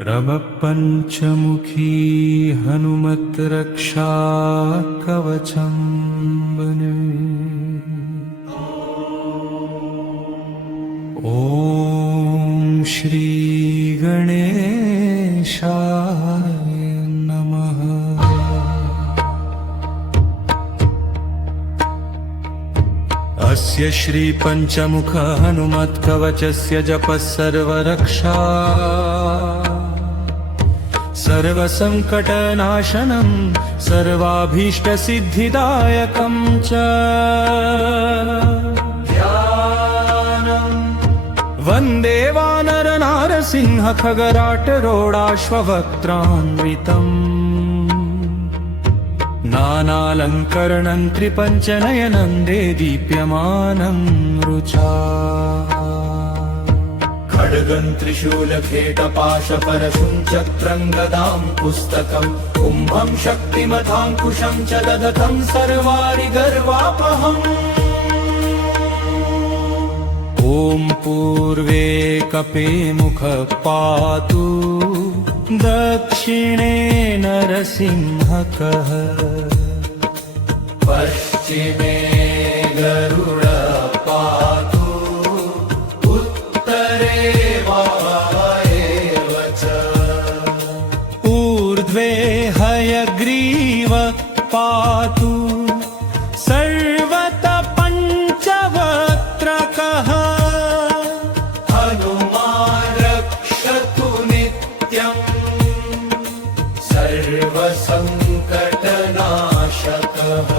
रमपञ्चमुखी हनुमद्रक्षा कवचं वने। ॐ श्री गणेशाय नमः। अस्य श्री पंचमुख हनुमत्कवचस्य जपः सर्वरक्षा सर्वसंकटनाशनं सर्वाभीष्टसिद्धिदायकं च। ध्यानम् वन्दे वानरनारसिंह खगराटरोडाश्ववक्त्रान्वितम् नानालङ्करणं त्रिपञ्चनयनं दीप्यमानं रुचा। खड्गं त्रिशूलखेटपाशपरशुं चक्रं गदां पुस्तकं कुम्भं शक्तिमथाङ्कुशं च ददतं सर्वारिगर्वापहम्। ॐ पूर्वे कपे मुखः पातु दक्षिणे नरसिंहकः पश्चिमे गरुडः पातु उत्तरे वायेव च। ऊर्ध्वे हयग्रीव पातु सर्वतः पञ्चवक्त्रकः हनुमान् रक्षतु नित्यम् सर्वसङ्कटनाशकः।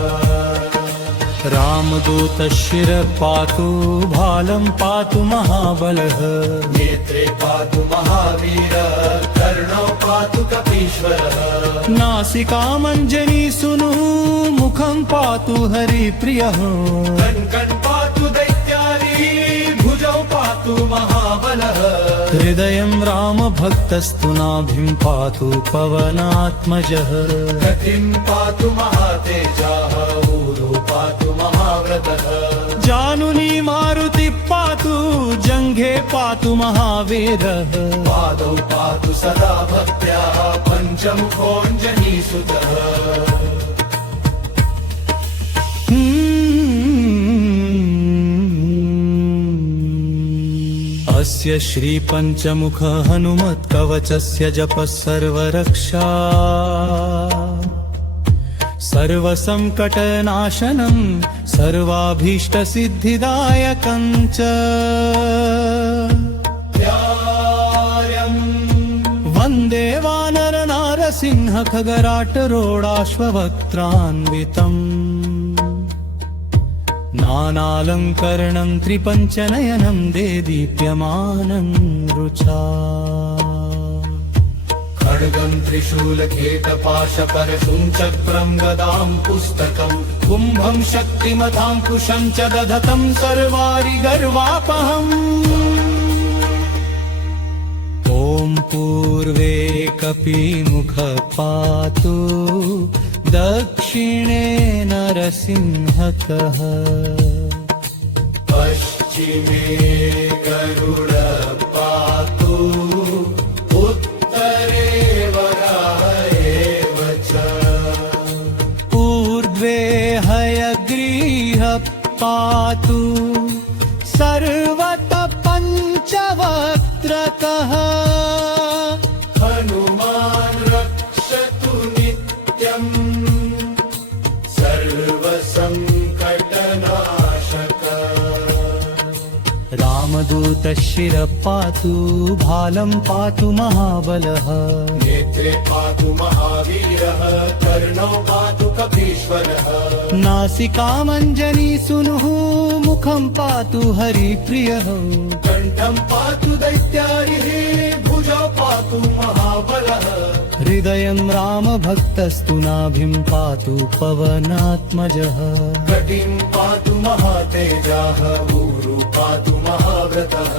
रामदूतः शिरः पातु भालं पातु महाबलः नेत्रे पातु महावीरः कर्णौ पातु कपीश्वरः। नासिकामञ्जनीसूनुः मुखं पातु हरिप्रियः कण्कण पातु दैत्यारी भुजौ पातु महाबलः। हृदयं रामभक्तस्तु नाभिं पातु पवनात्मजः गतिं पातु महातेजः ऊरो पातु महाव्रतः। जानुनी मारुति पातु जङ्घे पातु महावीरः पादौ पातु सदा भक्त्या पञ्चमुखोऽञ्जनीसुतः। अस्य श्री पंचमुख हनुमत्कवचस्य जपः सर्वरक्षा सर्वसंकटनाशनं सर्वाभीष्टसिद्धिदायकं च। वन्दे वानरनारसिंह खगराटरोडाश्ववक्त्रान्वितम् नानालङ्करणं त्रिपञ्चनयनं दीप्यमानं रुचा। खड्गं त्रिशूलखेटपाशपरशुं चक्रं गदां पुस्तकं कुम्भं शक्तिमथाङ्कुशं च दधतं सर्वारिगर्वापहम्। ॐ पूर्वे कपिमुखः पातु दक्षिणे नरसिंहकः पश्चिमे गरुडः पातु उत्तरे वराहः च। ऊर्ध्वे हयग्रीवः पातु सर्वतः पञ्चवक्त्रकः हनुमान् रक्षतु नित्यम् सर्वसङ्कटनाशकः। रामदूतः शिरः पातु भालं पातु महाबलः नेत्रे पातु महावीरः कर्णौ पातु कपीश्वरः। नासिकामञ्जनीसूनुः मुखं पातु हरिप्रियः कण्ठं पातु दैत्यारिः भुजौ पातु महाबलः। हृदयं रामभक्तस्तु नाभिं पातु पवनात्मजः कटिं पातु महातेजः ऊरो पातु महाव्रतः।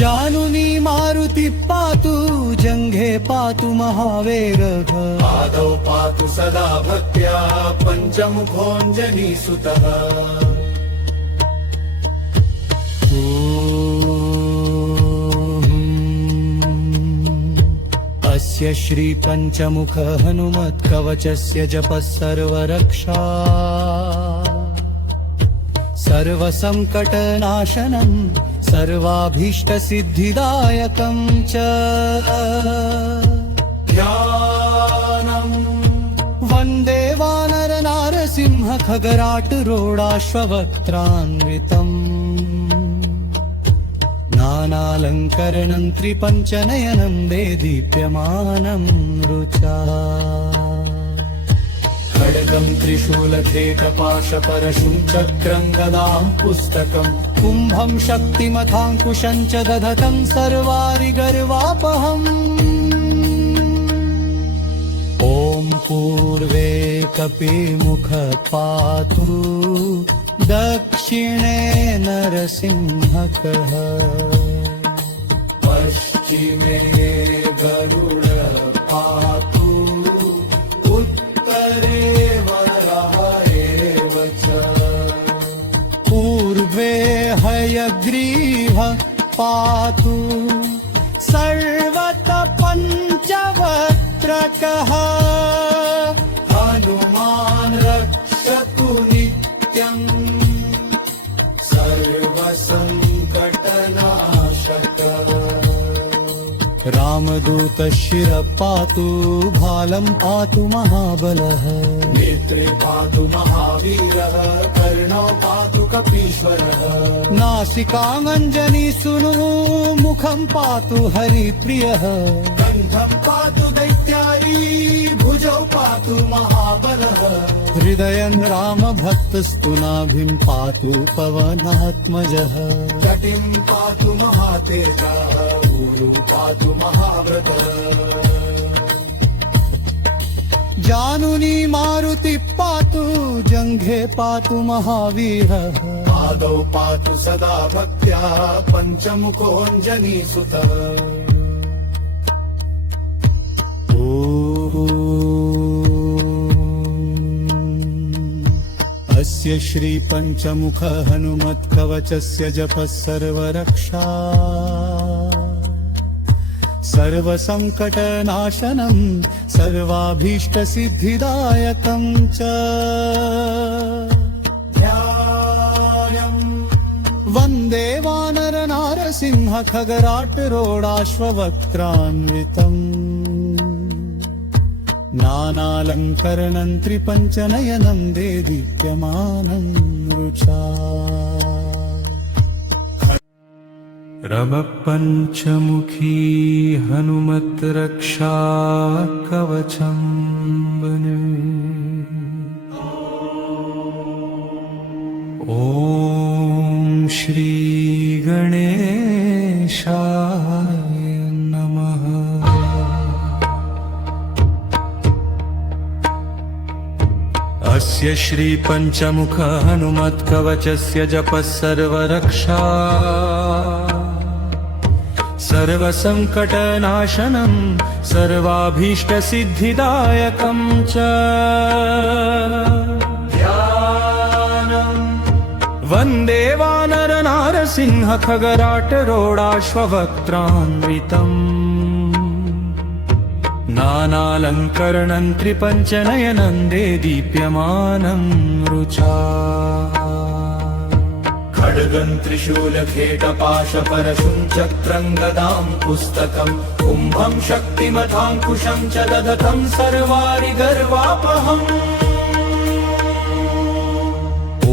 जानुनी मारुति पातु जङ्घे पातु महावीरः पादौ पातु सदा भक्त्या पञ्चमुखोऽञ्जनीसुतः। ॐ अस्य श्री पंचमुख हनुमत् कवचस्य जपः सर्वरक्षा सर्वसंकटनाशनं सर्वाभीष्टसिद्धिदायकं च ध्यानम् वन्दे वानरनारसिंह खगराटरोडाश्ववक्त्रान्वितम् नानालङ्करणं त्रिपञ्चनयनं देदीप्यमानं रुचा खड्गं त्रिशूलखेटपाशपरशुं चक्रं गदां पुस्तकं कुम्भं शक्तिमथाङ्कुशं च दधतं सर्वारिगर्वापहम् ॐ पूर्वे कपिमुख पातु दक्षिणे नरसिंहकः पश्चिमे गरुड पातु उत्तरे वराह एव च पूर्वे हयग्रीव पातु सर्वतः पञ्चवक्त्रकः हनुमान् रक्षतु नित्यम् सर्वसङ्कटनाशकः रामदूतः शिरः पातु भालं पातु महाबलः नेत्रे पातु महावीरः कर्णौ पातु कपीश्वरः नासिकामञ्जनी सुनु मुखं पातु हरिप्रियः गन्धं पातु दैत्यारी भुजौ पातु महाबलः हृदयं रामभक्तस्तु नाभिं पातु पवनात्मजः कटिं पातु महातेजः ऊरुं पातु महाव्रतः जानुनी मारुति पातु जङ्घे पातु महावीरः पादौ पातु सदा भक्त्या पञ्चमुखोऽञ्जनीसुतः अस्य श्री पंचमुख हनुमत् कवचस्य जपः सर्वरक्षा सर्वसंकटनाशनं सर्वाभीष्टसिद्धिदायकं च ध्यानम् वन्दे वानरनारसिंह खगराटरोडाश्ववक्त्रान्वितम् नानालङ्करणं त्रिपञ्चनयनं देदीप्यमानं रुचा रवपञ्चमुखी हनुमत् रक्षा कवचं बने ॐ श्री गणेशाय नमः। अस्य श्री पंचमुख हनुमत् कवचस्य जपः सर्वरक्षा सर्वसंकटनाशनं सर्वाभीष्टसिद्धिदायकं च ध्यानम् वन्दे वानरनारसिंह खगराटरोडाश्ववक्त्रान्वितम् नानालङ्करणं त्रिपञ्चनयनं देदीप्यमानं रुचा खड्गं त्रिशूलखेटपाशपरशुं चक्रं गदां पुस्तकं कुम्भं शक्तिमथाङ्कुशं च दधतं सर्वारिगर्वापहम्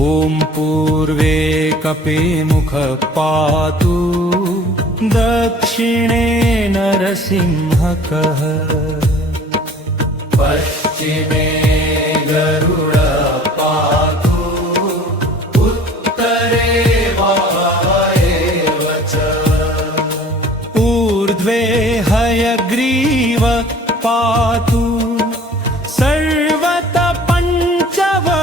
ॐ पूर्वे कपिमुख पातु दक्षिणे नरसिंहकः पश्चिमे गरुड पातु उत्तरे वायव च ऊर्ध्वे हयग्रीव पातु सर्वतः पञ्चवक्त्रकः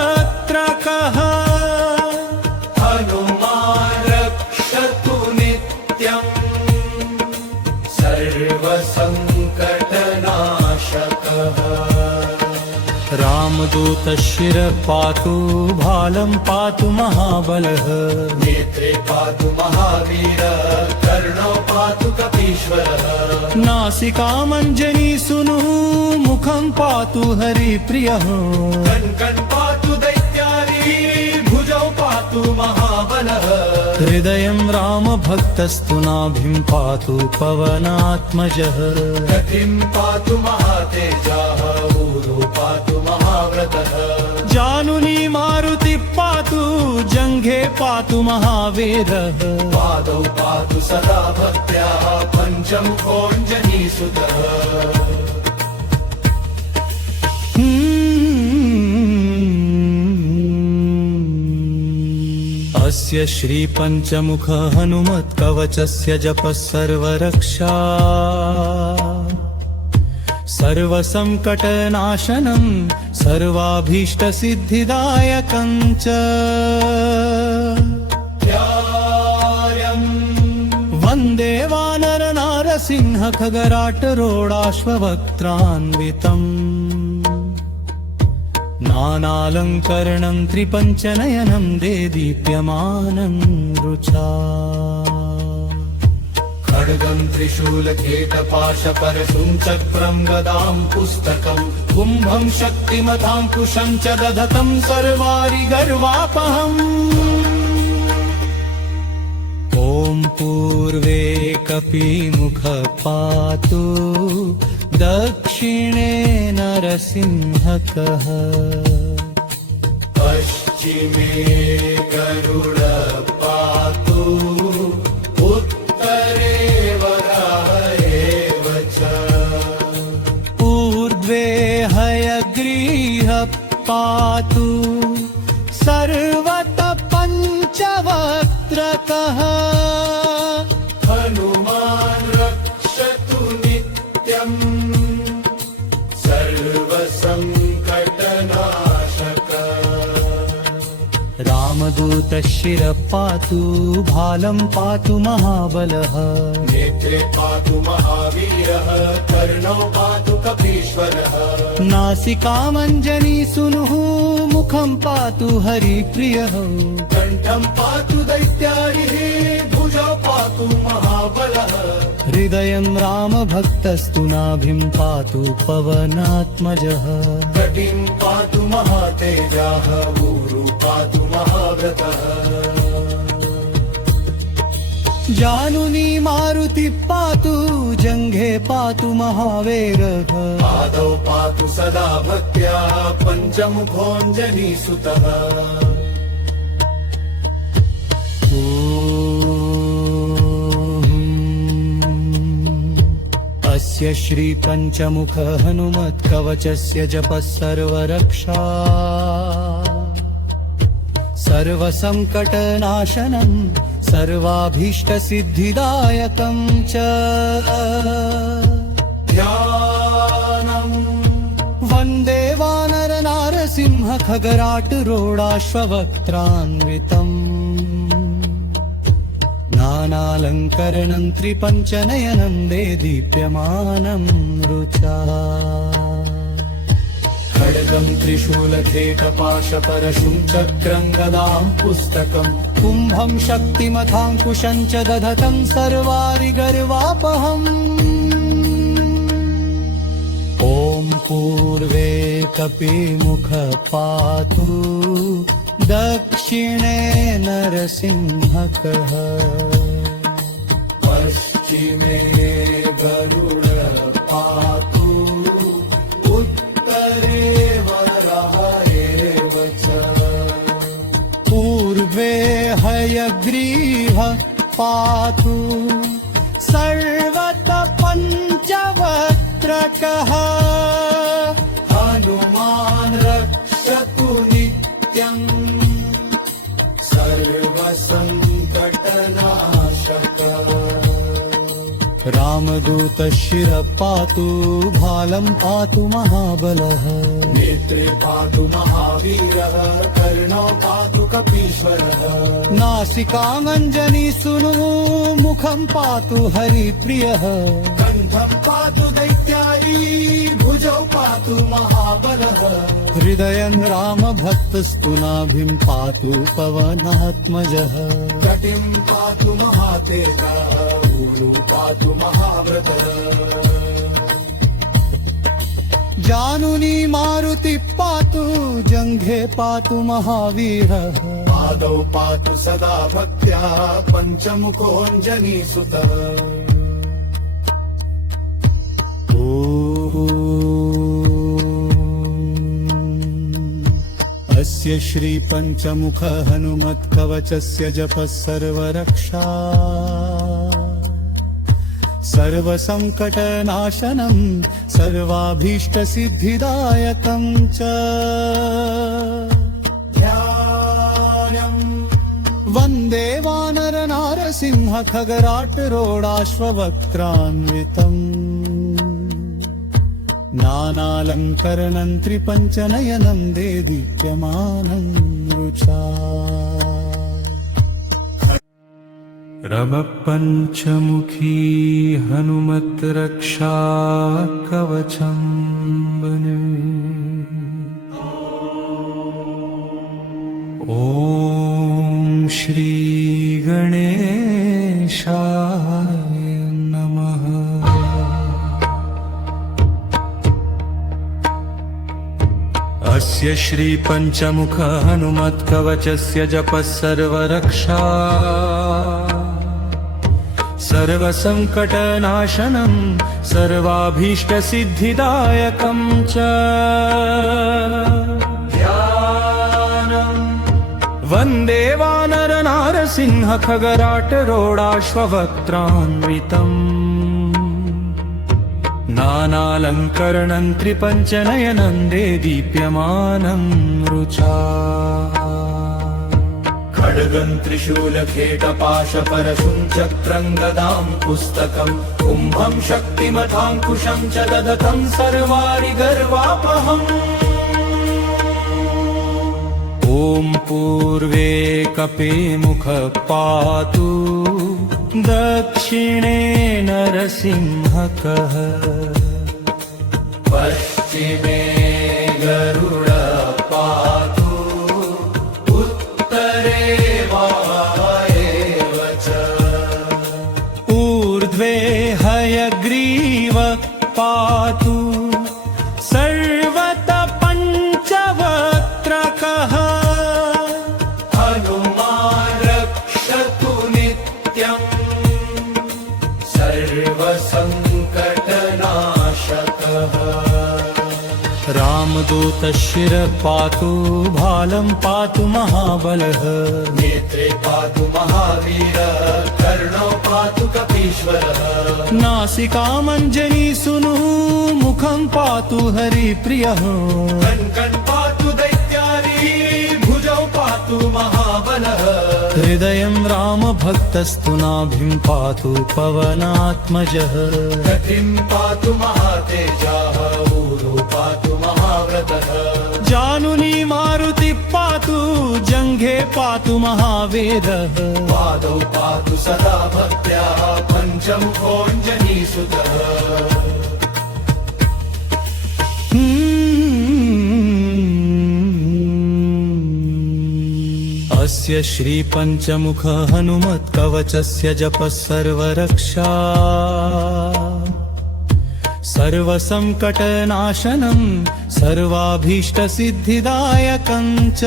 हनुमान् रक्षतु नित्यम् सर्वसंकटनाशकः रामदूतः शिरः पातु भालं पातु महाबलः नेत्रे पातु महावीरः कर्णौ पातु कपीश्वरः नासिकामञ्जनी सुनु मुखं पातु हरिप्रियः कण्कण पातु दैत्यारी भुजौ पातु महाबलः हृदयं रामभक्तस्तु नाभिं पातु पवनात्मजः कटिं पातु महातेजः ऊरु पातु महाव्रतः जानुनी मारुति पातु जङ्घे पातु महावीरः पादौ पातु सदा भक्त्या पञ्चमुखोऽञ्जनीसुतः अस्य श्रीपञ्चमुख हनुमत्कवचस्य जपः सर्वरक्षा सर्वसङ्कटनाशनं सर्वाभीष्टसिद्धिदायकं च वन्दे वानरनारसिंह खगराटरोडाश्ववक्त्रान्वितम् नानालङ्करणं त्रिपञ्चनयनं देदीप्यमानं रुचा खड्गं त्रिशूलखेटपाशपरशुं चक्रं गदां पुस्तकं कुम्भं शक्तिमथाङ्कुशं च दधतं सर्वारिगर्वापहम् ॐ पूर्वे कपिमुख पातु दक्षिणे नरसिंहकः पश्चिमे गरुड पातु उत्तरे वराह एव च ऊर्ध्वे हयग्रीव पातु सर्वतः पञ्चवक्त्रकः हनुमान् रक्षतु नित्यम् सर्वसङ्कटनाशकः रामदूतः शिरः पातु भालं पातु महाबलः नेत्रे पातु महावीरः कर्णौ पातु कपीश्वरः नासिकामञ्जनी सुनुः मुखं पातु हरिप्रियः कण्ठं पातु दैत्यारिः भुजौ पातु महाबलः हृदयं रामभक्तस्तु नाभिं पातु पवनात्मजः कटिं पातु महातेजः ऊरु पातु महाव्रतः जानुनी मारुति पातु जङ्घे पातु महावीरः पादौ पातु सदा भक्त्या पञ्चमुखोऽञ्जनीसुतः अस्य श्रीपञ्चमुख हनुमत्कवचस्य जपः सर्वरक्षा सर्वसङ्कटनाशनं सर्वाभीष्टसिद्धिदायकं च ध्यानम् वन्दे वानरनारसिंह खगराटरोडाश्ववक्त्रान्वितम् नानालङ्करणं त्रिपञ्चनयनं देदीप्यमानं रुचा खड्गं त्रिशूलखेटपाशपरशुं चक्रं गदां पुस्तकं कुम्भं शक्तिमथाङ्कुशं च दधतं सर्वारिगर्वापहम् ॐ पूर्वे कपिमुख पातु दक्षिणे नरसिंहकः पश्चिमे गरुड पातु उत्तरे वराह एव च पूर्वे हयग्रीव पातु सर्वतः पञ्चवक्त्रकः हनुमान् रक्षतु नित्यम् सर्वसङ्कटनाशकः रामदूतः शिरः पातु भालं पातु महाबलः नेत्रे पातु महावीरः कर्णौ पातु कपीश्वरः नासिकामञ्जनी सुनु मुखं पातु हरिप्रियः कण्ठं पातु दैत्यारी भुजौ पातु महाबलः हृदयं रामभक्तस्तु नाभिं पातु पवनात्मजः कटिं पातु महातेजः ऊरु पातु महाव्रतः जानुनी मारुती पातु जंघे पातु महावीरः पादौ पातु सदा भक्त्या पञ्चमुखोऽञ्जनीसुतः अस्य श्री पंचमुख हनुमत् कवचस्य जपः सर्वरक्षा सर्वसंकटनाशनं सर्वाभीष्टसिद्धिदायकं च ध्यानम् वन्दे वानरनारसिंह खगराट् नानालङ्करणं त्रिपञ्चनयनं देदीप्यमानं रुचा रवपञ्चमुखी हनुमद्रक्षा कवचं बने ॐ श्री गणेशाय नमः। अस्य श्री पंचमुख हनुमत् कवचस्य जपः सर्वरक्षा सर्वसंकटनाशनं सर्वाभीष्टसिद्धिदायकं च ध्यानम् वन्दे वानरनारसिंह खगराट् नानालङ्करणं त्रिपञ्चनयनं देदीप्यमानं रुचा खड्गं त्रिशूलखेटपाशपरशुं चक्रं गदां पुस्तकं कुम्भं शक्तिमथाङ्कुशं च ददतं सर्वारिगर्वापहम् ॐ पूर्वे कपे मुख पातु दक्षिणे नरसिंहकः पश्चिमे गरुड पातु उत्तरे वायेव च ऊर्ध्वे हयग्रीव पातु सर्वतः पञ्चवक्त्रकः हनुमान् रक्षतु नित्यम् सर्वसङ्कटनाशकः रामदूतशिरः पातु भालं पातु महाबलः नेत्रे पातु महावीरः कर्णौ पातु कपीश्वरः नासिकामञ्जनीसुनु मुखं पातु हरिप्रियः कण्कन् पातु दैत्यारी भुजौ पातु महाबलः हृदयं रामभक्तस्तु नाभिं पातु पवनात्मजः गतिं पातु महातेजः ऊरो पातु महाव्रतः जानुनी मारुति पातु जंघे पातु महावीरः पादौ पातु सदा भक्त्या पञ्चमुखोऽञ्जनीसुतः अस्य श्री पंचमुख हनुमत् कवचस्य जपः सर्वरक्षा सर्वसंकटनाशनं सर्वाभीष्टसिद्धिदायकं च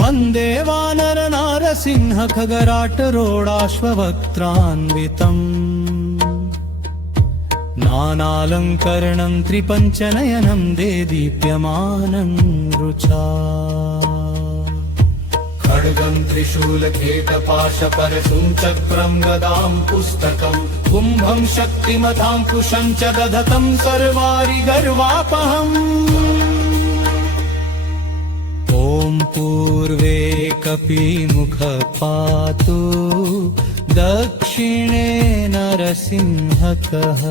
वन्दे वानरनारसिंह खगराट् नानालङ्करणं त्रिपञ्चनयनं देदीप्यमानं रुचा खड्गं त्रिशूलखेटपाशपरशुं चक्रं गदां पुस्तकं कुम्भं शक्तिमथाङ्कुशं च दधतं सर्वारिगर्वापहम् ॐ पूर्वे कपिमुख पातु दक्षिणे नरसिंहकः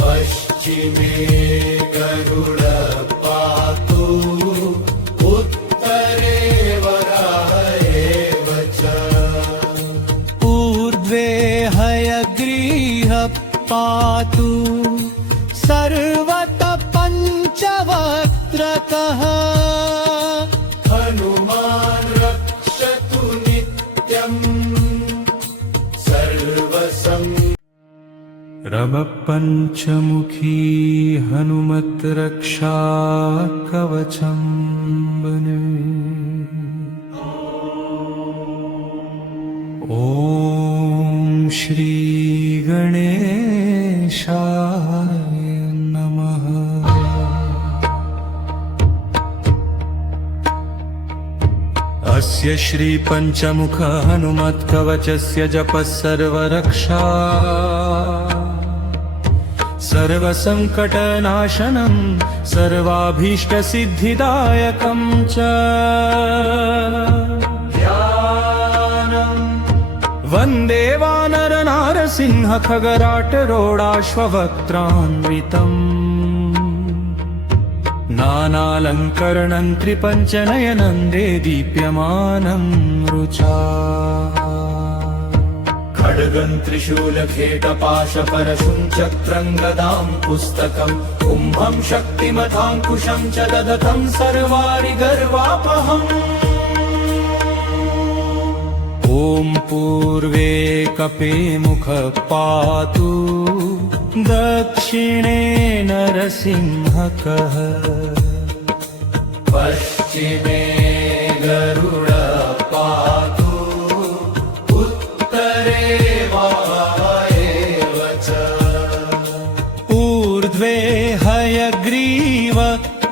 पश्चिमे गरुड पातु उत्तरे वराह एव च ऊर्ध्वे हयग्रीव पातु सर्वतः पञ्चवक्त्रकः हनुमान् रक्षतु नित्यम् सर्वसं रमपञ्चमुखी हनुमद्रक्षा कवचं बने। ॐ श्री गणेशाय नमः। अस्य श्री पञ्चमुख हनुमत्कवचस्य जपः सर्वरक्षा सर्वसङ्कटनाशनं सर्वाभीष्टसिद्धिदायकं च ध्यानम्। वन्दे वानरनारसिंह खगराटरोडाश्ववक्त्रान्वितम् नानालङ्करणं त्रिपञ्चनयनं दीप्यमानं रुचा। खड्गं त्रिशूलखेटपाशपरशुं चक्रं गदां पुस्तकं कुम्भं शक्तिमथाङ्कुशं च ददतं सर्वारिगर्वापहम्। ॐ पूर्वे कपे मुख पातु दक्षिणे नरसिंहकः पश्चिमे गरुड पातु उत्तरे वायेव च। ऊर्ध्वे हयग्रीव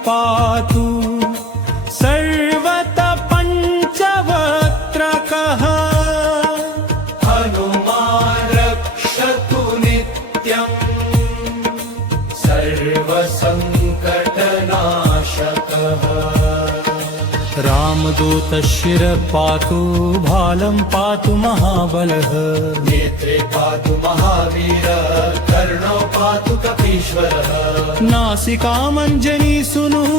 पातु सर्वतः पञ्चवक्त्रकः हनुमान् रक्षतु नित्यम् सर्वसङ्कटनाशकः। रामदूतः शिरः पातु भालं पातु महाबलः नेत्रे पातु महावीरः कर्णौ पातु कपीश्वरः। नासिकामञ्जनीसुनुः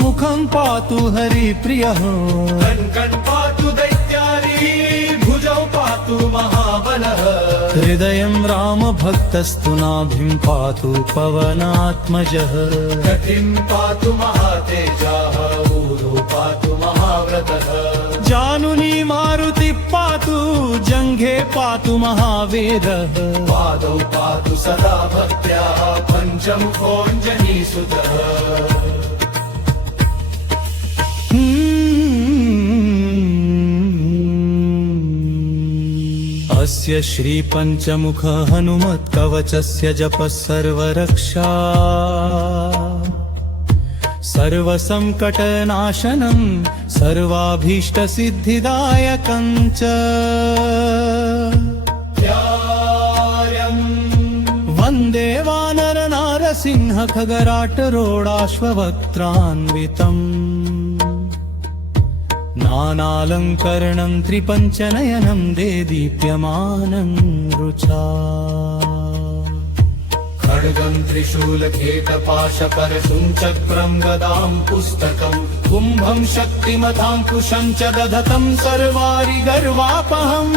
मुखं पातु हरिप्रियः कण्कण पातु दैत्यारी भुजौ पातु महाबलः। हृदयं रामभक्तस्तु नाभिं पातु पवनात्मजः गतिं पातु महातेजः ऊरो पातु महाव्रतः। जानुनी मारुति पातु जङ्घे पातु महावीरः पादौ पातु सदा भक्त्या पञ्चमुखोऽञ्जनीसुतः। अस्य श्री पञ्चमुख हनुमत्कवचस्य जपः सर्वरक्षा सर्वसङ्कटनाशनं सर्वाभीष्टसिद्धिदायकं च वन्दे वानरनारसिंह खगराटरोडाश्ववक्त्रान्वितम् नानालङ्करणं त्रिपञ्चनयनं दीप्यमानं रुचा। खड्गं त्रिशूलखेटपाशपरशुं चक्रं गदां पुस्तकं कुम्भं शक्तिमथाङ्कुशं च दधतं सर्वारिगर्वापहम्।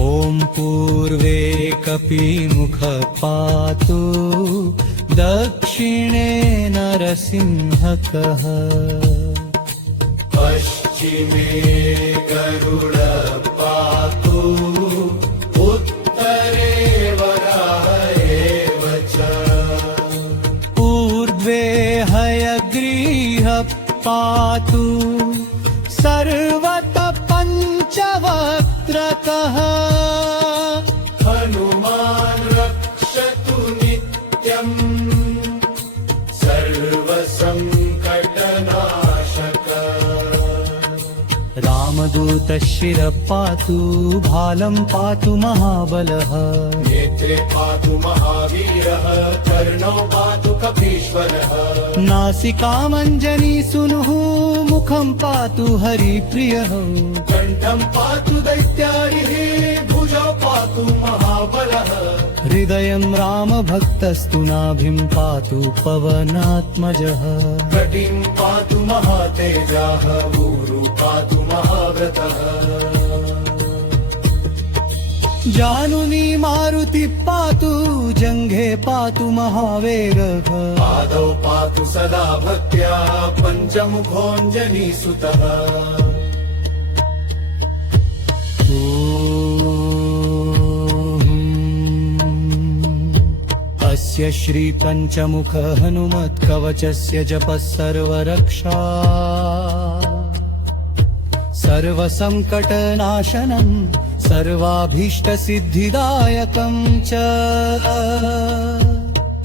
ॐ पूर्वे कपिमुख पातु दक्षिणे नरसिंहकः पश्चिमे गरुड पातु उत्तरे वराहएव च। ऊर्ध्वे हयग्रीव पातु सर्वतः पञ्चवक्त्रकः हनुमान् रक्षतु नित्यम् सर्वसङ्कटनाशकः। रामदूतः शिरः पातु भालं पातु महाबलः नेत्रे पातु महावीरः कर्णौ पातु कपीश्वरः। नासिकामञ्जनीसुनुः मुखं पातु हरिप्रियः कण्ठं पातु दैत्यारिः भुजौ पातु महाबलः। हृदयं रामभक्तस्तु नाभिं पातु पवनात्मजः कटिं पातु महातेजः ऊरु पातु महाव्रतः। जानुनी मारुति पातु जङ्घे पातु महावीरः पादौ पातु सदा भक्त्या अस्य श्री पंचमुख हनुमत् कवचस्य जपः सर्वरक्षा सर्वसंकटनाशनं सर्वाभीष्टसिद्धिदायकं च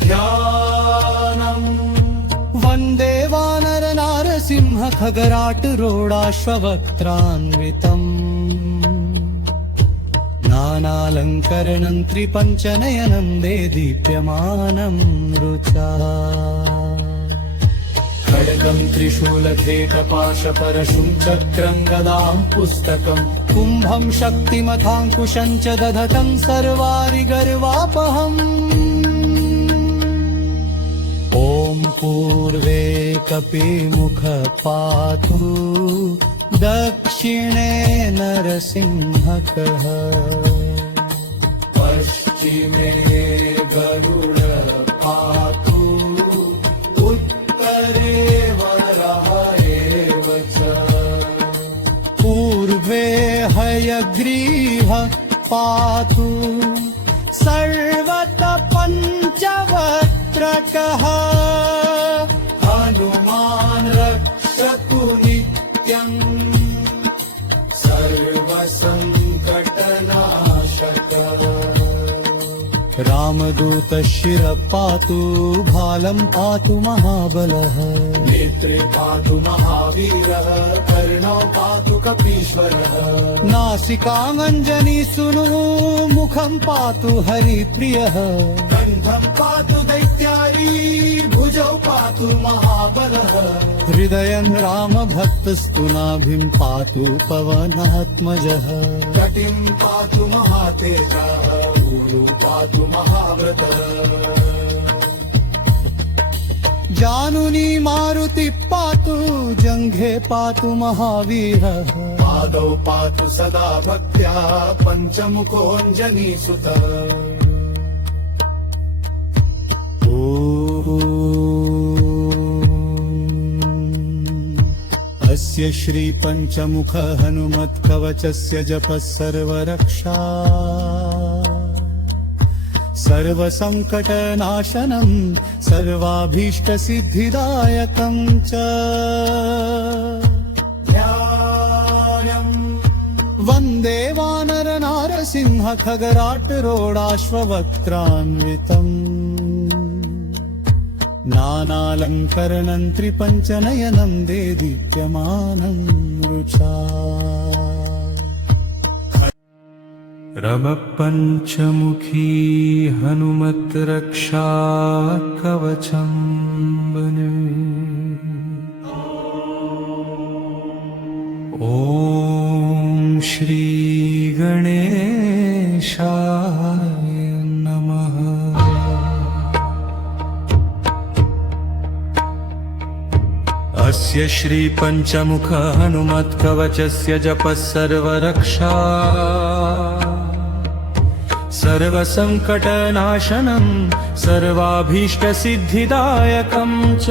ध्यानम् वन्दे वानरनारसिंह खगराट रोडाश्ववक्त्रान्वितम् नानालङ्करणं त्रिपञ्चनयनं दे दीप्यमानं रुचा खड्गं त्रिशूलखेटपाशपरशुं चक्रं गदां पुस्तकम् कुम्भं शक्तिमथाङ्कुशं च दधतं सर्वारिगर्वापहम् ॐ पूर्वे कपिमुख पातु दक्षिणे नरसिंहकः पश्चिमे गरुड पातु उत्तरे वरः एव च पूर्वे हयग्रीव पातु सर्वतः पञ्चवक्त्रकः हनुमान् रक्षतु नित्यम् सर्वसङ्कटनाशकः रामदूत शिरः पातु भालं पातु महाबलः नेत्रे पातु महावीरः कर्णौ पातु कपीश्वरः नासिकाङ्गञ्जनी सुनु मुखं पातु हरिप्रियः कण्ठं पातु दैत्यारी भुजौ पातु महाबलः हृदयं रामभक्तस्तु नाभिं पातु पवनात्मजः कटिं पातु महातेजः ऊरु पातु महाव्रतः जानुनी मारुति पातु जङ्घे पातु महावीरः पादौ पातु सदा भक्त्या पञ्चमुखोऽञ्जनीसुतः अस्य श्री पंचमुख हनुमत् कवचस्य जपः सर्वरक्षा सर्वसंकटनाशनं सर्वाभीष्टसिद्धिदायकं च ध्यानम् वन्दे वानरनारसिंह खगराट रोडाश्ववक्त्रान्वितम् नानालङ्करणं त्रिपञ्चनयनं दे दीप्यमानं रुचा रमपञ्चमुखी हनुमद्रक्षा कवचं बने ॐ श्री गणेशाय नमः। अस्य श्री पंचमुख हनुमत् कवचस्य जपः सर्वरक्षा सर्वसंकटनाशनं सर्वाभीष्टसिद्धिदायकं च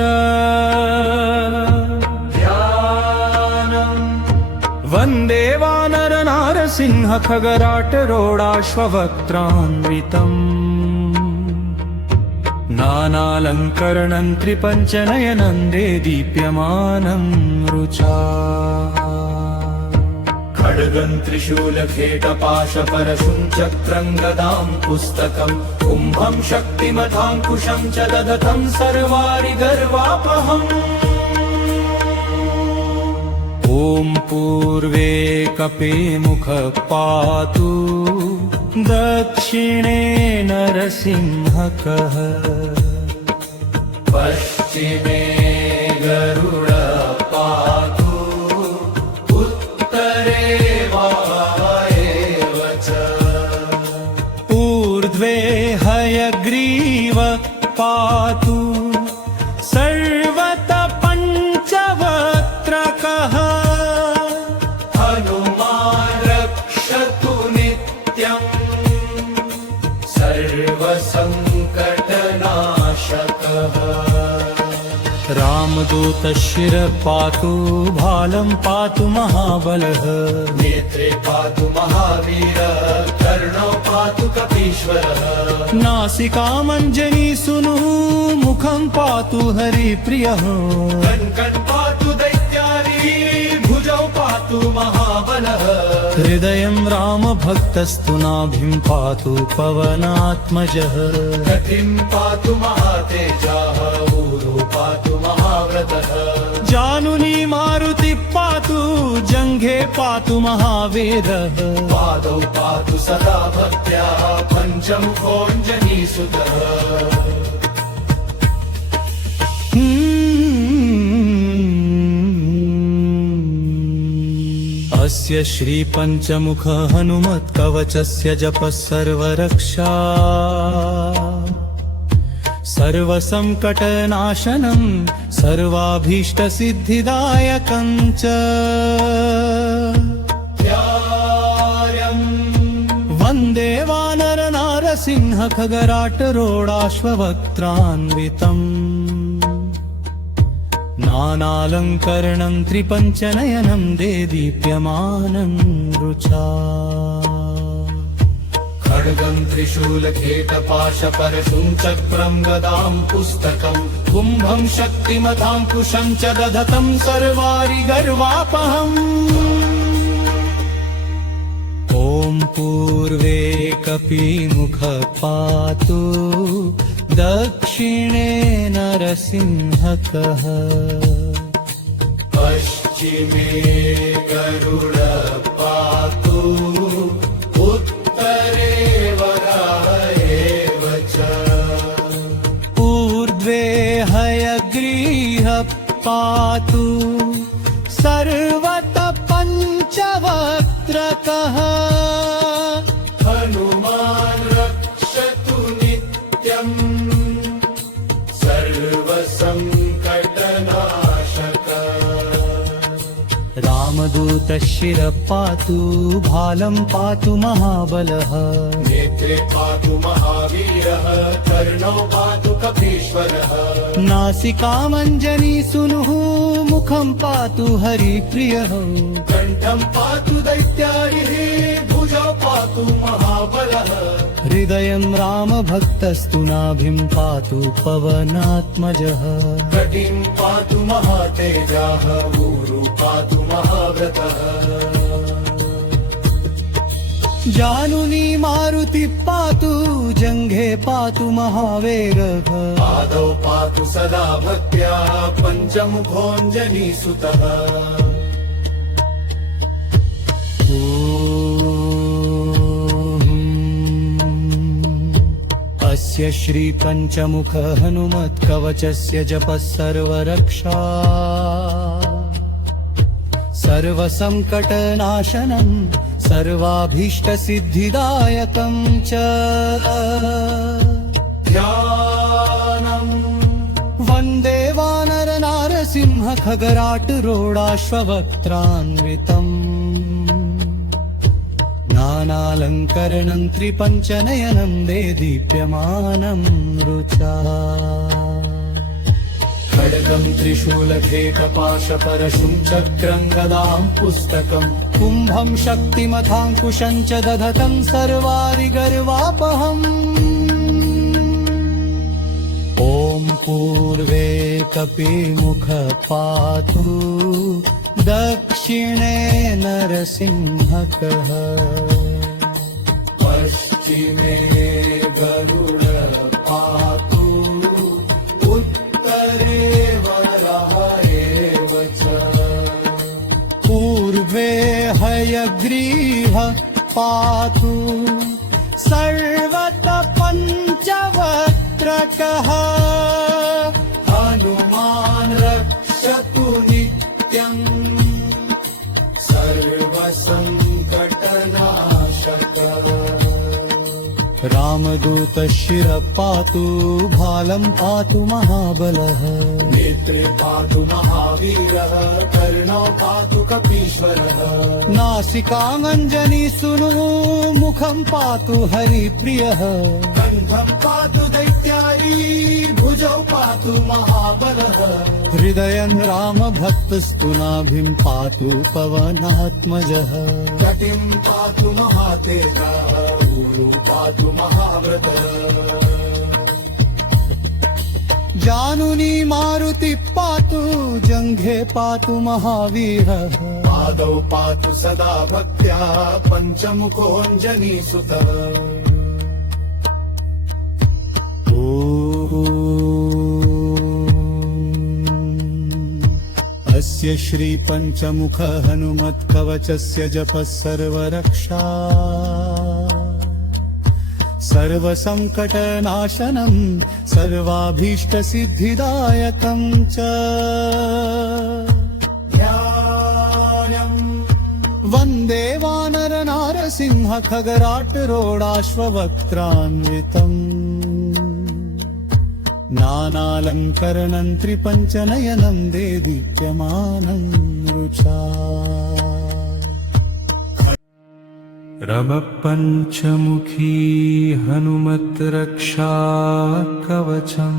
ध्यानम् वन्दे वानरनारसिंह खगराट रोडाश्ववक्त्रान्वितम् नानालङ्करणं त्रिपञ्चनयनं दे दीप्यमानं रुचा खड्गं त्रिशूलखेटपाशपरशुं चक्रं गदां पुस्तकम् कुम्भं शक्तिमथाङ्कुशं च दधतं सर्वारिगर्वापहम् ॐ पूर्वे कपिमुख पातु दक्षिणे नरसिंहकः पश्चिमे गरुड पातु उत्तरे वायेव च ऊर्ध्वे हयग्रीव पातु सर्वतः पञ्चवक्त्रकः हनुमान् रक्षतु नित्यम् सर्वसङ्कटनाशकः रामदूत शिरः पातु भालं पातु महाबलः नेत्रे पातु महावीरः कर्णौ कर्णौ पातु कपीश्वरः नासिकामञ्जनी सुनुः मुखं पातु हरिप्रियः कण्कण् पातु दैत्यारी भुजौ पातु महाबलः हृदयं रामभक्तस्तु नाभिं पातु पवनात्मजः गतिं पातु महातेजाः ऊरो पातु महाव्रतः जानुनी मारुति पातु जङ्घे पातु महावेदः पादौ पातु सदा भक्त्या पञ्चमुखोऽञ्जनीसुतः अस्य श्रीपञ्चमुख हनुमत्कवचस्य जपः सर्वरक्षा सर्वसङ्कटनाशनं सर्वाभीष्टसिद्धिदायकं च वन्दे वानरनारसिंह खगराटरोडाश्ववक्त्रान्वितम् नानालङ्करणं त्रिपञ्चनयनं देदीप्यमानं रुचा खड्गं त्रिशूलखेटपाशपरशुं चक्रं गदां पुस्तकं कुम्भं शक्तिमथाङ्कुशं च दधतं सर्वारिगर्वापहम् ॐ पूर्वे कपिमुख पातु दक्षिणे नरसिंहकः पश्चिमे गरुड पातु उत्तरे वराह एव च ऊर्ध्वे हयग्रीः पातु सर्वतः पञ्चवक्त्रकः हनुमान् रक्षतु नित्यम् सर्वसङ्कटनाशकः रामदूतः शिरः पातु भालं पातु महाबलः नेत्रे पातु महावीरः कर्णौ पातु कपीश्वरः नासिकामञ्जनी सुनुः मुखं पातु हरिप्रियः कण्ठं पातु दैत्यारिः भुजौ पातु महाबलः हृदयं रामभक्तस्तु नाभिं पातु पवनात्मजः कटिं पातु महातेजाः ऊरु पातु महाव्रतः जानुनी मारुति पातु जङ्घे पातु महावेगः पादौ पातु सदा भक्त्या पञ्चमुखोऽञ्जनीसुतः अस्य श्रीपञ्चमुख हनुमत्कवचस्य जपः सर्वरक्षा सर्वसङ्कटनाशनं सर्वाभीष्टसिद्धिदायकं च ध्यानम् वन्दे वानरनारसिंह खगराटरोडाश्ववक्त्रान्वितम् नानालङ्करणं त्रिपञ्चनयनं देदीप्यमानं रुचा खड्गं त्रिशूलखेटपाशपरशुं चक्रं गदां पुस्तकं कुम्भं शक्तिमथाङ्कुशं च दधतं सर्वारिगर्वापहम् ॐ पूर्वे कपिमुख पातु दक्षिणे नरसिंहकः पश्चिमे गरुड पातु उत्तरे वराह एव च पूर्वे हयग्रीः पातु सर्वतः पञ्चवक्त्रकः हनुमान् रक्षतु नित्यम् सर्वसङ्कटनाशकः रामदूत शिर पातु भालं पातु महाबलः नेत्रे पातु महावीरः कर्णौ पातु कपीश्वरः नासिकाङ्जनी सुनु मुखं पातु हरिप्रियः कण्ठं पातु दैत्यारी भुजौ पातु महाबलः हृदयं रामभक्तस्तु नाभिं पातु पवनात्मजः कटिं पातु महातेजः ऊरु पातु महाव्रतः जानुनी मारुति पातु जङ्घे पातु महावीरः पादौ पातु सदा भक्त्या पञ्चमुखोऽञ्जनीसुतः अस्य श्री पंचमुख हनुमत् कवचस्य जपः सर्वरक्षा सर्वसंकटनाशनं सर्वाभीष्टसिद्धिदायकं च वन्दे वानरनारसिंह खगराटरोडाश्ववक्त्रान्वितम् नानालङ्करणं त्रिपञ्चनयनं देदीप्यमानं रुचा रवपञ्चमुखी हनुमत् रक्षा कवचं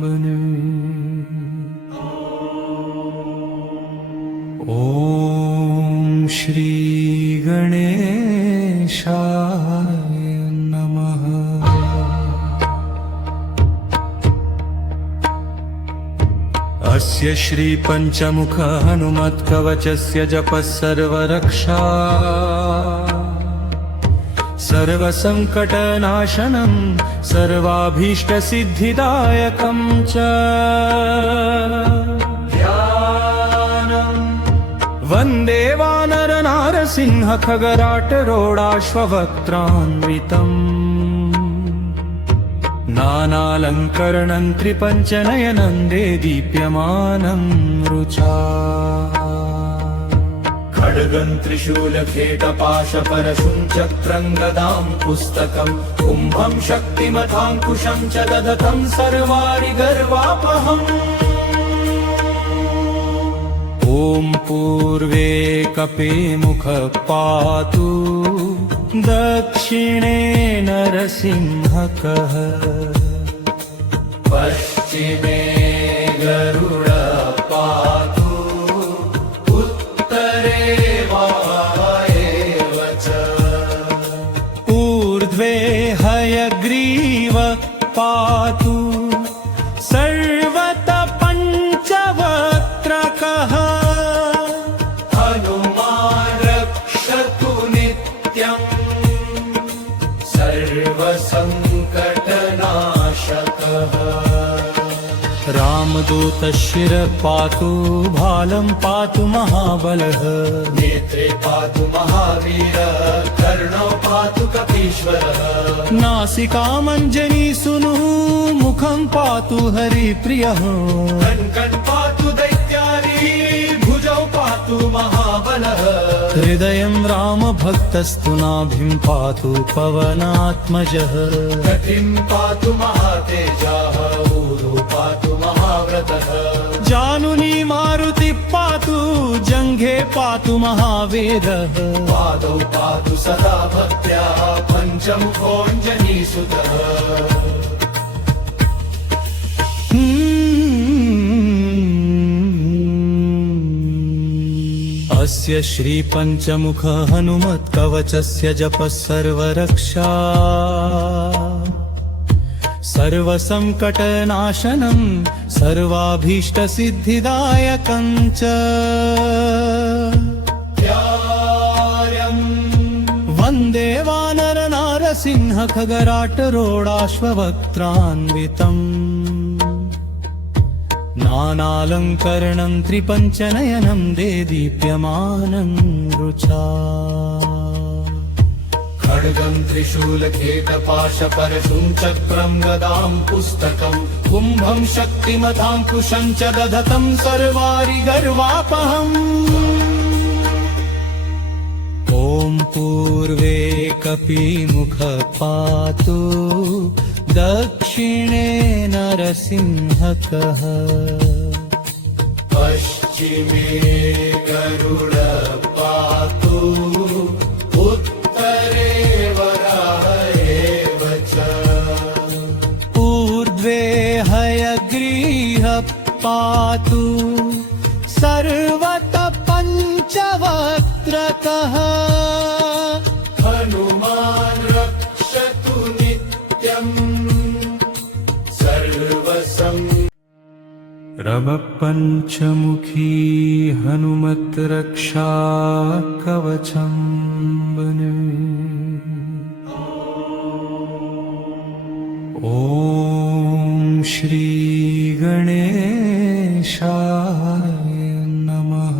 बने ॐ श्री गणेशाय नमः। अस्य श्री पंचमुख हनुमत् कवचस्य जपः सर्वरक्षा सर्वसंकटनाशनं सर्वाभीष्टसिद्धिदायकं च ध्यानम् वन्दे वानरनारसिंह खगराटरोडाश्ववक्त्रान्वितम् नानालङ्करणं त्रिपञ्चनयनं देदीप्यमानं रुचा खड्गं त्रिशूलखेटपाशपरशुं चक्रं गदां पुस्तकं कुम्भं शक्तिमथाङ्कुशं च ददतं सर्वाणि गर्वापहम् ॐ पूर्वे कपे मुख पातु दक्षिणे नरसिंहकः पश्चिमे गरुड पातु उत्तरे वायेव च ऊर्ध्वे हयग्रीव पातु सर्वतः पञ्चवक्त्रकः हनुमान् रक्षतु नित्यम् सर्वसङ्कटनाशकः रामदूत शिर पातु भालं पातु महाबलः नेत्रे पातु महावीरः कर्णौ पातु कपीश्वरः नासिकामञ्जनी सुनु मुखं पातु हरिप्रियः कण्ठं पातु दैत्यारी भुजौ पातु महाबलः हृदयं रामभक्तस्तु नाभिं पातु पवनात्मजः कटिं पातु महातेजः ऊरु पातु महाव्रतः जानुनी मारुति पातु जङ्घे पातु महावीरः पादौ पातु सदा भक्त्या पञ्चमुखोऽञ्जनीसुतः अस्य श्री पंचमुख हनुमत् कवचस्य जपः सर्वरक्षा सर्वसंकटनाशनं सर्वाभीष्टसिद्धिदायकं च वन्दे वानरनारसिंह खगराटरोडाश्ववक्त्रान्वितम् नानालङ्करणं त्रिपञ्चनयनं देदीप्यमानं रुचा खड्गं त्रिशूलखेटपाशपरशुं चक्रं गदां पुस्तकं कुम्भं शक्तिमथाङ्कुशं च दधतं सर्वाणि गर्वापहम् ॐ पूर्वे कपिमुख पातु दक्षिणे नरसिंहकः पश्चिमे गरुड पातु उत्तरे वराहएव च ऊर्ध्वे हयग्रीः पातु सर्वतः पञ्चवक्त्रकः हनुमान् रक्षतु नित्यम् सर्वसं रवपञ्चमुखी हनुमद्रक्षा कवचं वने ॐ श्री गणेशाय नमः।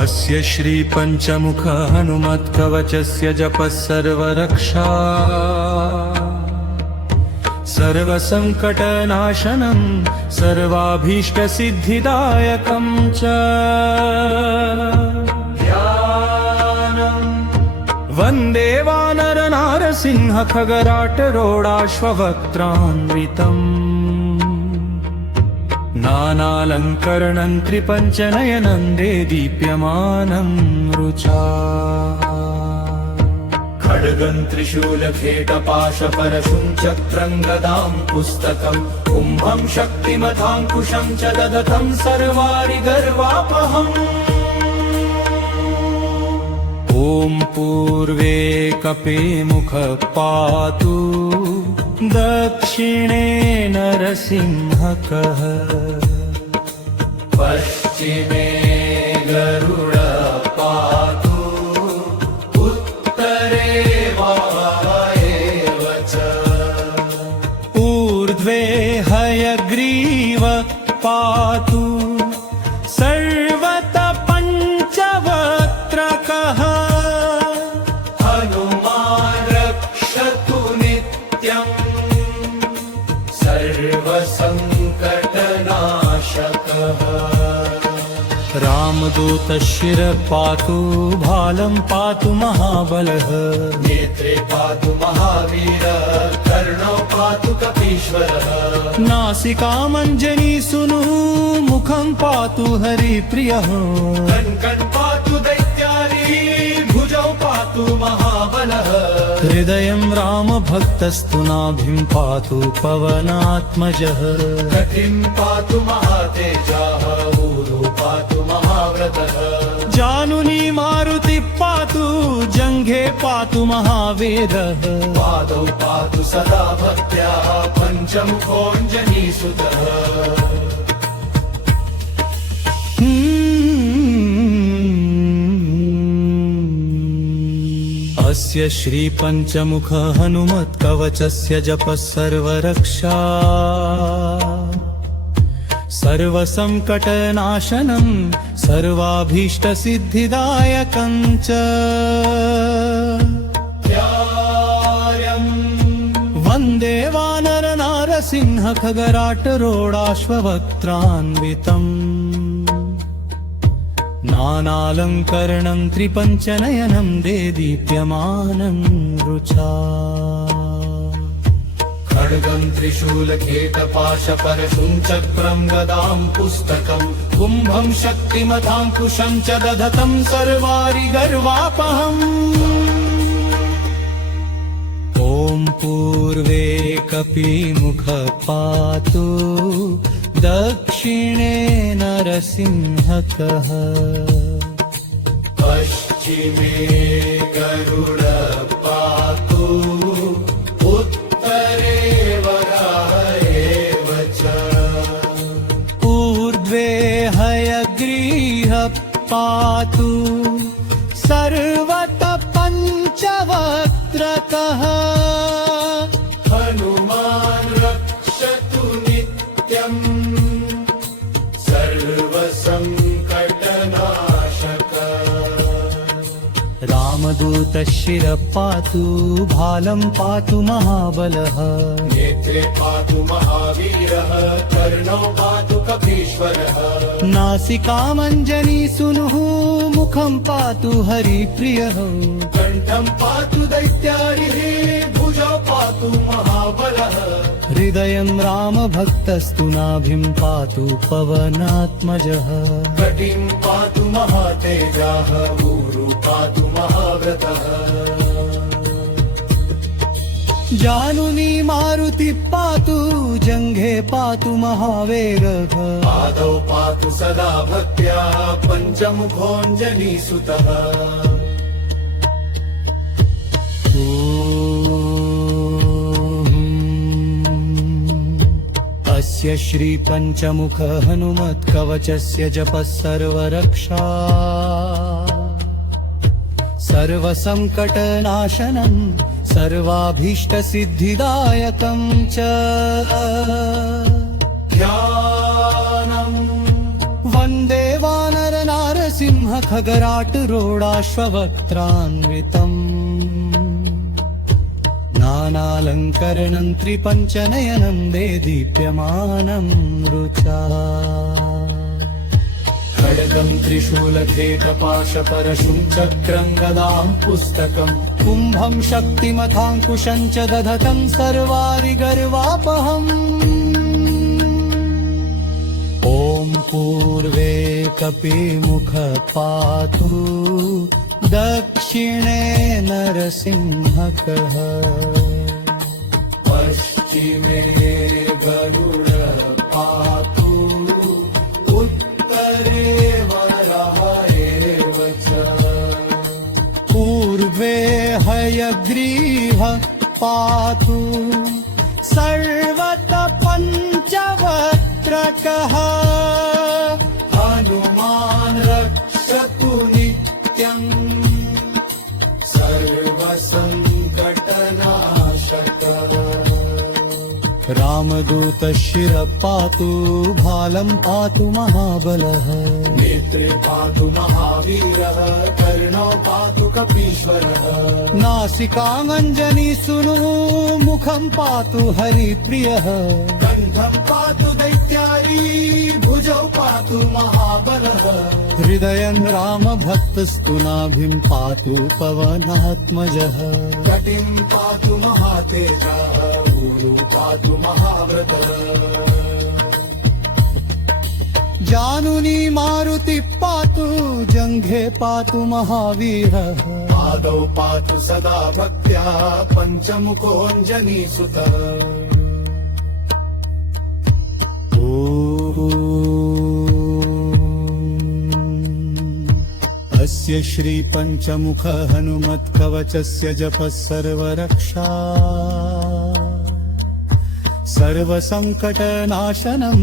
अस्य श्री पंचमुख हनुमत्कवचस्य जपः सर्वरक्षा सर्वसङ्कटनाशनं सर्वाभीष्टसिद्धिदायकं च वन्दे वानरनारसिंह खगराटरोडाश्ववक्त्रान्वितम् नानालङ्करणं त्रिपञ्चनयनं दे दीप्यमानं रुचा खड्गं त्रिशूलखेटपाशपरशुं चक्रं गदां पुस्तकं कुम्भं शक्तिमथाङ्कुशं च दधतं सर्वारिगर्वापहम् ॐ पूर्वे कपिमुख पातु दक्षिणे नरसिंहकः पश्चिमे गरुड पातु उत्तरे वायेव च ऊर्ध्वे हयग्रीव पातु सर्वतः पञ्चवक्त्रकः हनुमान् रक्षतु नित्यम् सर्वसङ्कटनाशकः रामदूतः शिरः पातु भालं पातु महाबलः नेत्रे पातु महावीरः कर्णौ पातु कपीश्वरः नासिकामञ्जनी सुनु मुखं पातु हरिप्रियः कण्कन् पातु दैत्यारी भुजौ पातु महाबलः हृदयं रामभक्तस्तु नाभिं पातु पवनात्मजः कटिं पातु महातेजाः ऊरु पातु महाव्रतः जानुनी मारुति पातु जङ्घे पातु महावीरः पादौ पातु सदा भक्त्या पञ्चमुखोऽञ्जनीसुतः अस्य श्री पंचमुख हनुमत्कवचस्य जपः सर्वरक्षा सर्वसङ्कटनाशनं सर्वाभीष्टसिद्धिदायकं च वन्दे वानरनारसिंह खगराटरोडाश्ववक्त्रान्वितम् नानालङ्करणं त्रिपञ्चनयनं दे दीप्यमानं रुचा खड्गं त्रिशूलखेटपाशपरशुं चक्रं गदां पुस्तकं कुम्भं शक्तिमथाङ्कुशं च दधतं सर्वारिगर्वापहम् ॐ पूर्वे कपिमुख पातु दक्षिणे नरसिंहकः पश्चिमे गरुड पातु उत्तरे वराहएव च ऊर्ध्वे हयग्रीः पातु सर्वतः पञ्चवक्त्रकः हनुमान् रक्षतु नित्यम् सर्वसङ्कटनाशकः रामदूतः शिरः पातु भालं पातु महाबलः नेत्रे पातु महावीरः कर्णौ पातु कपीश्वरः नासिकामञ्जनी सुनुः मुखं पातु हरिप्रियः कण्ठं पातु दैत्यारिः भुजौ पातु महाबलः हृदयं रामभक्तस्तु नाभिं पातु पवनात्मजः कटिं पातु महातेजाः ऊरु पातु महाव्रतः जानुनी मारुति पातु जङ्घे पातु महावेगः पादौ पातु सदा भक्त्या पञ्चमुखोऽञ्जनीसुतः अस्य श्रीपञ्चमुख हनुमत्कवचस्य जपः सर्वरक्षा सर्वसङ्कटनाशनं सर्वाभीष्टसिद्धिदायकं च ध्यानम् वन्दे वानरनारसिंह खगराटरोडाश्ववक्त्रान्वितम् नानालङ्करणं त्रिपञ्चनयनं देदीप्यमानं रुचा खड्गं त्रिशूलखेटपाशपरशुं चक्रं गदां पुस्तकम् कुम्भं शक्तिमथाङ्कुशं च दधतं सर्वारिगर्वापहम् ॐ पूर्वे कपिमुख पातु दक्षिणे नरसिंहकः पश्चिमे गरुड पातु उत्तरे वरः एव च पूर्वे हयग्रीव पातु सर्वतः पञ्चवक्त्रकः हनुमान् रक्षतु नित्यम् सर्वसङ्कटनाशकः रामदूतः शिरः पातु भालं पातु महाबलः नेत्रे पातु महावीरः कर्णौ पातु कपीश्वरः नासिकामञ्जनी सुनुः मुखं पातु हरिप्रियः कण्ठं पातु दैत्यारी भुजौ पातु महाबलः हृदयं रामभक्तस्तु नाभिं पातु पवनात्मजः कटिं पातु महातेजः ऊरु पातु महाव्रतः जानुनी मारुति पातु जङ्घे पातु महावीरः पादौ पातु सदा भक्त्या पञ्चमुखोऽञ्जनीसुतः अस्य श्रीपञ्चमुख हनुमत्कवचस्य जपः सर्वरक्षा सर्वसङ्कटनाशनं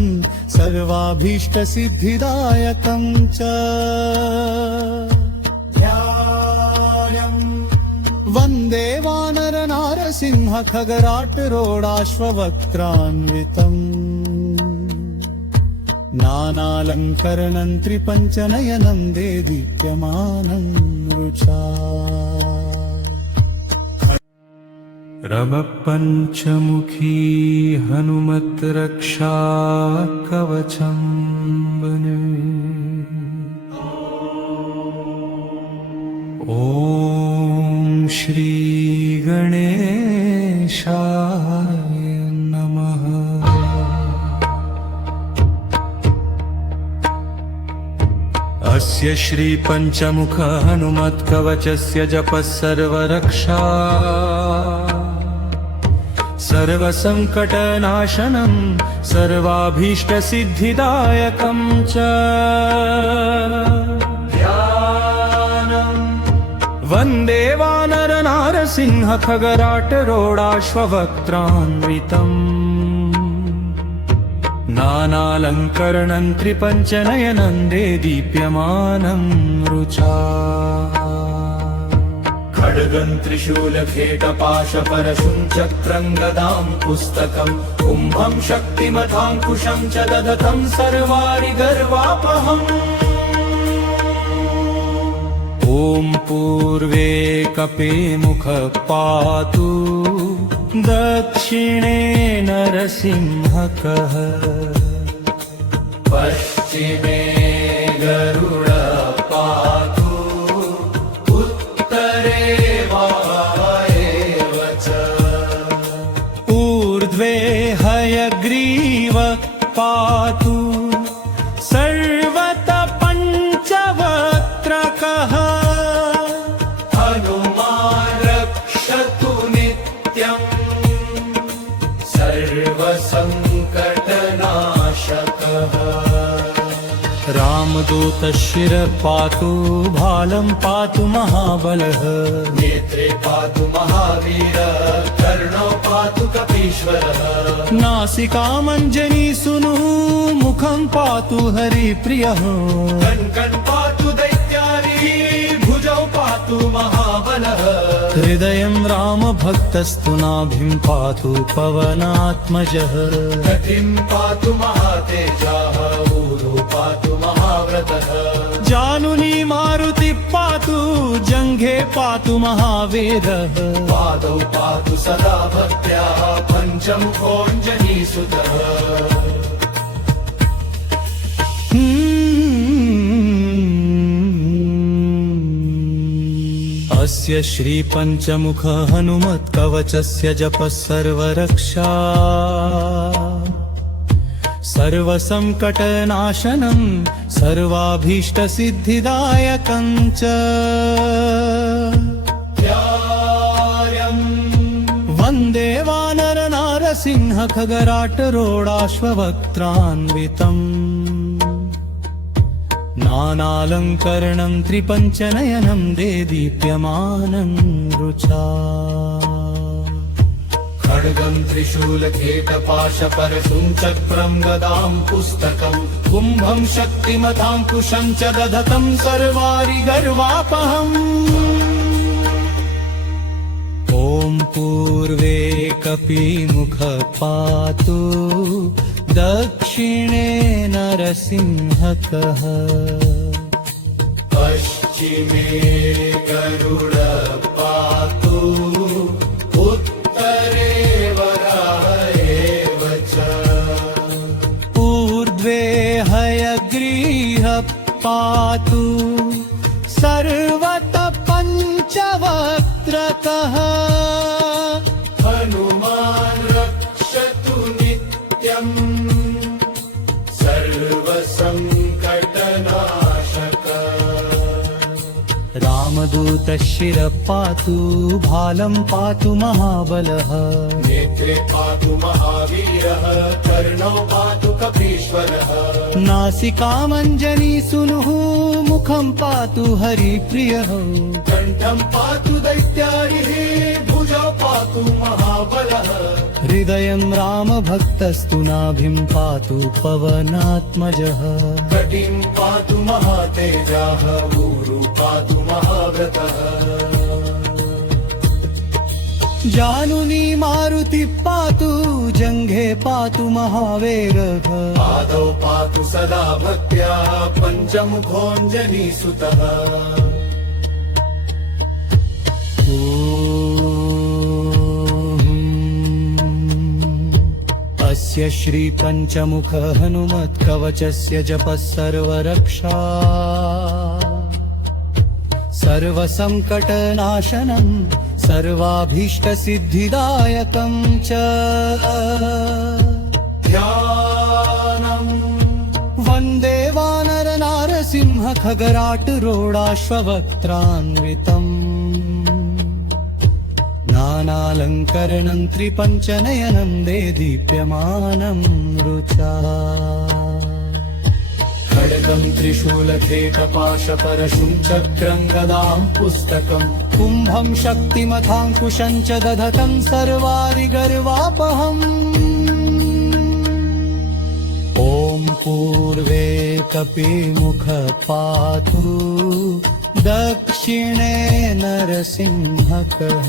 सर्वाभीष्टसिद्धिदायकं च ध्यानम् वन्दे वानरनारसिंह खगराटरोडाश्ववक्त्रान्वितम् नानालङ्करणं त्रिपञ्चनयनं देदीप्यमानं रुचा रवपञ्चमुखी हनुमद्रक्षा कवचं वने ॐ श्रीगणेशाय नमः। अस्य श्रीपञ्चमुख हनुमत्कवचस्य जपः सर्वरक्षा सर्वसङ्कटनाशनं सर्वाभीष्टसिद्धिदायकं च ध्यानम् वन्दे वानरनारसिंह खगराटरोडाश्ववक्त्रान्वितम् नानालङ्करणं त्रिपञ्चनयनं देदीप्यमानं रुचा खड्गं त्रिशूलखेटपाशपरशुं चक्रं गदां पुस्तकम् कुम्भं शक्तिमथाङ्कुशं च दधतं सर्वारिगर्वापहम् ॐ पूर्वे कपिमुख पातु दक्षिणे नरसिंहकः पश्चिमे सर्वत पञ्चवक्त्रकः हनुमान् रक्षतु नित्यम् सर्वसङ्कटनाशकः रामदूतः शिरः पातु भालं पातु महाबलः नेत्रे पातु महावीरः कर्णौ पातु कपीश्वरः नासिकामञ्जनी सूनुः मुखं पातु हरिप्रियः कण्कन् पातु दैत्यारी भुजौ पातु महाबलः हृदयं रामभक्तस्तु नाभिं पातु पवनात्मजः कटिं पातु महातेजाः ऊरो पातु महाव्रतः जानुनी मारुति पातु जङ्घे पातु महावीरः पादौ पातु सदा भक्त्या पञ्चमुखोऽञ्जनीसुतः अस्य श्रीपञ्चमुख हनुमत्कवचस्य जपः सर्वरक्षा सर्वसङ्कटनाशनं सर्वाभीष्टसिद्धिदायकं च वन्दे वानरनारसिंह खगराटरोडाश्ववक्त्रान्वितम् नानालङ्करणं त्रिपञ्चनयनं देदीप्यमानं रुचा खड्गं त्रिशूलखेटपाशपरशुं चक्रं गदां पुस्तकं कुम्भं शक्तिमथाङ्कुशं च दधतं सर्वारिगर्वापहम् ॐ पूर्वे कपिमुख पातु दक्षिणे नरसिंहकः पश्चिमे गरुड पातु उत्तरे वराह एव च ऊर्ध्वे हयग्रीः पातु सर्वतः पञ्चवक्त्रकः हनुमान् रक्षतु नित्यम् सर्वसङ्कटनाशकः रामदूतः शिरः पातु भालं पातु महाबलः नेत्रे पातु महावीरः कर्णौ पातु कपीश्वरः नासिकामञ्जनी सूनुः मुखं पातु हरिप्रियः कण्ठं पातु दैत्यारिः भुजौ पातु महाबलः हृदयं रामभक्तस्तु नाभिं पातु पवनात्मजः कटिं पातु महातेजाः ऊरु पातु महाव्रतः जानुनी मारुति पातु जङ्घे पातु महावीरः पादौ पातु सदा भक्त्या पञ्चमुखोऽञ्जनीसुतः अस्य श्रीपञ्चमुख हनुमत्कवचस्य जपः सर्वरक्षा सर्वसङ्कटनाशनं सर्वाभीष्टसिद्धिदायकं च ध्यानम् वन्दे वानरनारसिंह खगराटरोडाश्ववक्त्रान्वितम् नानालङ्करणं त्रिपञ्चनयनं देदीप्यमानं रुचा खड्गं त्रिशूलखेटपाशपरशुं चक्रं गदां पुस्तकं कुम्भं शक्तिमथाङ्कुशं च दधतं सर्वारिगर्वापहम् ॐ पूर्वे कपिमुख पातु दक्षिणे नरसिंहकः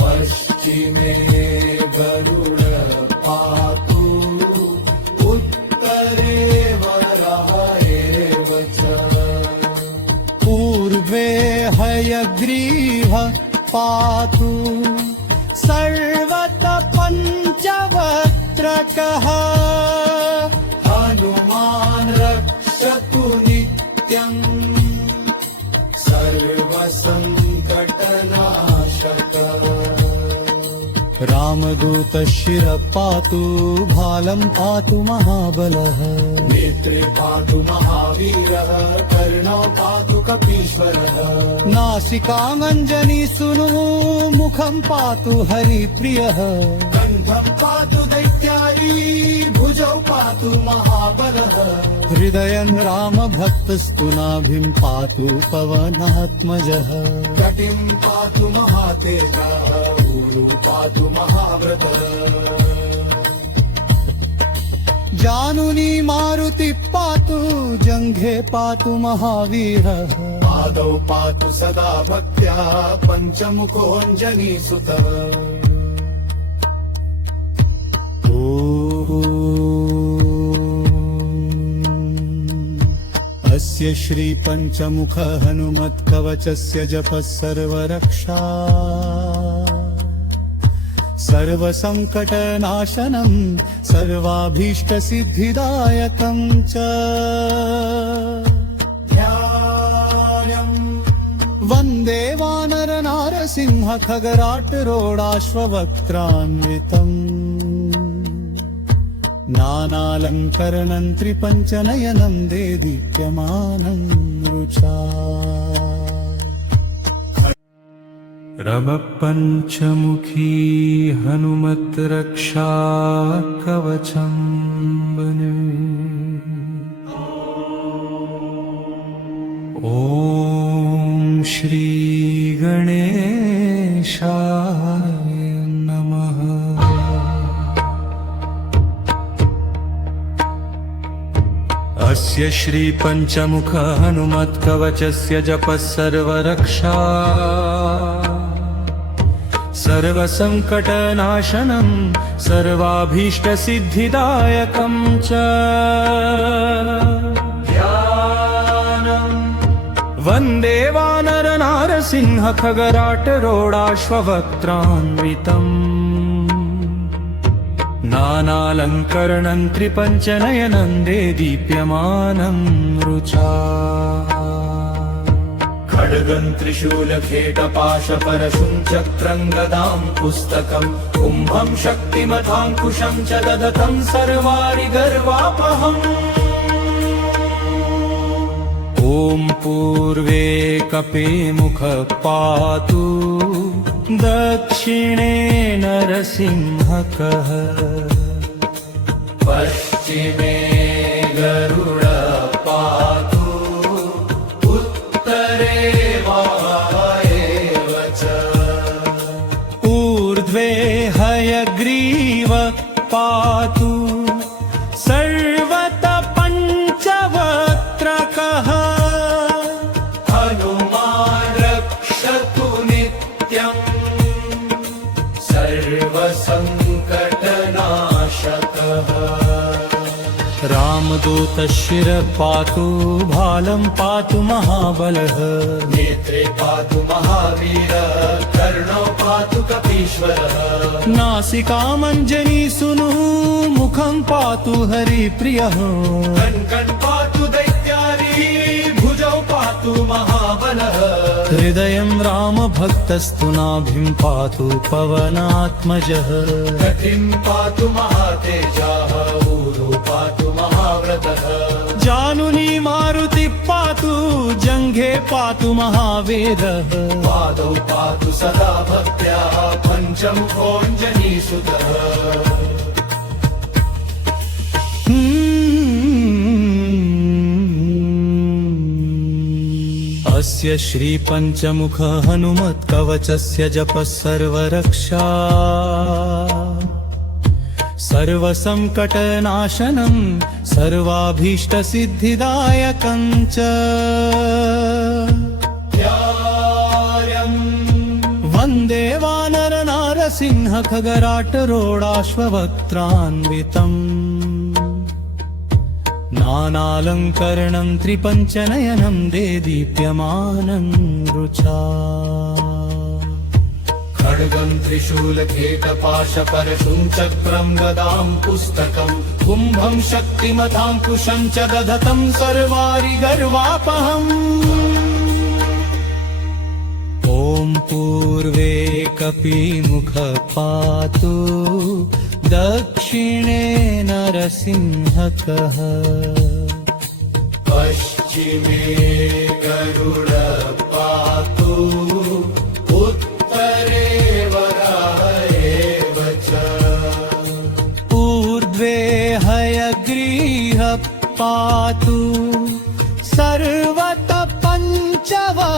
पश्चिमे गरुड पातु उत्तरे वराह एव च पूर्वे हयग्रीव पातु सर्वतः पञ्चवक्त्रकः हनुमान् रक्षतु नित्यम् सर्वसङ्कटनाशकः रामदूतशिरः पातु भालं पातु महाबलः नेत्रे पातु महावीरः कर्णौ पातु कपीश्वरः नासिकामञ्जनीसुनु मुखं पातु हरिप्रियः कण्ठं पातु दैत्यारी भुजौ पातु महाबलः हृदयं रामभक्तस्तु नाभिं पातु पवनात्मजः कटिं पातु महातेजः ऊरु पातु महाव्रतः जानुनी मारुति पातु जङ्घे पातु महावीरः पादौ पातु सदा भक्त्या पञ्चमुखोऽञ्जनीसुतः अस्य श्री पंचमुख हनुमत्कवचस्य जपः सर्वरक्षा सर्वसङ्कटनाशनं सर्वाभीष्टसिद्धिदायकं च ध्यानम् वन्दे वानरनारसिंह खगराटरोडाश्ववक्त्रान्वितम् नानालङ्करणं त्रिपञ्चनयनं देदीप्यमानं रुचा रवपञ्चमुखी हनुमद्रक्षा कवचं बने ॐ श्री गणेशाय नमः। अस्य श्री पंचमुख हनुमत्कवचस्य जपः सर्वरक्षा सर्वसङ्कटनाशनं सर्वाभीष्टसिद्धिदायकं च ध्यानम् वन्दे वानरनारसिंह खगराटरोडाश्ववक्त्रान्वितम् नानालङ्करणं त्रिपञ्चनयनं देदीप्यमानं रुचा खड्गं त्रिशूलखेटपाशपरशुं चक्रं गदां पुस्तकं कुम्भं शक्तिमथाङ्कुशं च ददतं सर्वारिगर्वापहम् ॐ पूर्वे कपे मुख पातु दक्षिणे नरसिंहकः पश्चिमे गरुड पातु उत्तरे वायेव च ऊर्ध्वे हयग्रीव पातु सर्वतः पञ्चवक्त्रकः हनुमान् रक्षतु नित्यम् सर्वसङ्कटनाशकः रामदूतशिरः पातु भालं पातु महाबलः नेत्रे पातु महावीरः कर्णौ पातु कपीश्वरः नासिकामञ्जनीसुनु मुखं पातु हरिप्रियः कण्कण पातु दैत्यारी भुजौ पातु महाबलः हृदयं रामभक्तस्तु नाभिं पातु पवनात्मजः कटिं पातु महातेजः ऊरु पातु महाव्रतः जानुनी मारुति पातु जङ्घे पातु महावीरः पादौ पातु सदा भक्त्या पञ्चमुखोऽञ्जनीसुतः अस्य श्री पंचमुख हनुमत्कवचस्य जपः सर्वरक्षा सर्वसङ्कटनाशनं सर्वाभीष्टसिद्धिदायकं च वन्दे वानरनारसिंह खगराटरोडाश्ववक्त्रान्वितम् नानालङ्करणं त्रिपञ्चनयनं देदीप्यमानं रुचा खड्गं त्रिशूलखेटपाशपरशुं चक्रं गदां पुस्तकं कुम्भं शक्तिमथाङ्कुशं च दधतं सर्वारिगर्वापहम् ॐ ॐ पूर्वे कपिमुख पातु दक्षिणे नरसिंहकः पश्चिमे गरुड पातु उत्तरे वराहएव च ऊर्ध्वे हयग्रीः पातु सर्वतः पञ्चवक्त्रकः